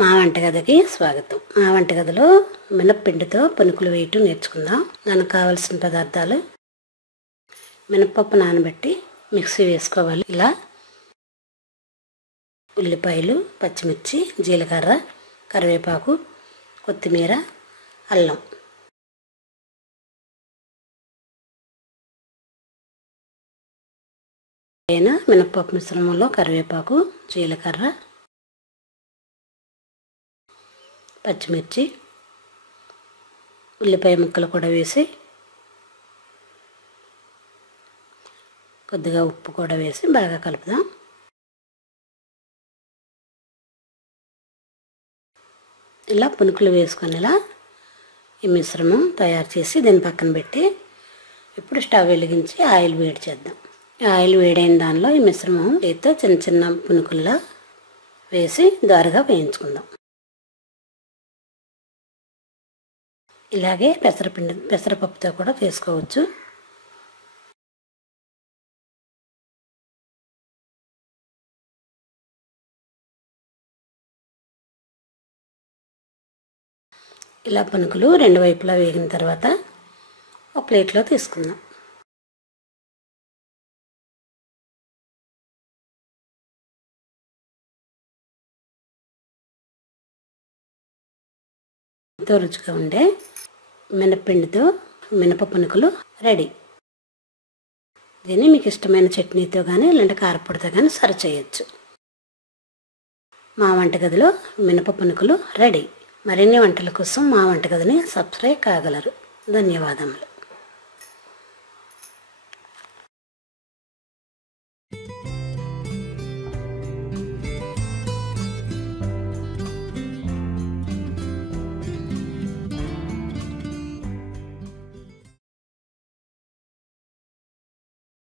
మా వంటగదికి స్వాగతం. మా వంటగదిలో మినప్పిండితో పునుకులు వేయటం నేర్చుకుందాం. దానికి కావాల్సిన పదార్థాలు: మినపప్పు నానబెట్టి మిక్సీ వేసుకోవాలి. ఇలా ఉల్లిపాయలు, పచ్చిమిర్చి, జీలకర్ర, కరివేపాకు, కొత్తిమీర, అల్లం. మినపప్పు మిశ్రమంలో కరివేపాకు, జీలకర్ర, పచ్చిమిర్చి, ఉల్లిపాయ ముక్కలు కూడా వేసి కొద్దిగా ఉప్పు కూడా వేసి బాగా కలుపుదాం. ఇలా పునుకులు వేసుకొని ఇలా ఈ మిశ్రమం తయారు చేసి దీన్ని పక్కన పెట్టి ఇప్పుడు స్టవ్ వెలిగించి ఆయిల్ వేడి చేద్దాం. ఆయిల్ వేడైన దానిలో ఈ మిశ్రమం చేతితో చిన్న చిన్న పునుకుల్లా వేసి దోరగా వేయించుకుందాం. ఇలాగే పెసరపప్పుతో కూడా వేసుకోవచ్చు. ఇలా పునుకులు రెండు వైపులా వేగిన తర్వాత ఒక ప్లేట్లో తీసుకుందాం. ఎంతో రుచిగా ఉండే మినప్పిండితో మినప పునుకులు రెడీ. దీన్ని మీకు ఇష్టమైన చట్నీతో కానీ లేదంటే కారపొడితో కానీ సర్వ్ చేయొచ్చు. మా వంటగదిలో మినప పునుకులు రెడీ. మరిన్ని వంటల కోసం మా వంటగదిని సబ్స్క్రైబ్ కాగలరు. ధన్యవాదములు.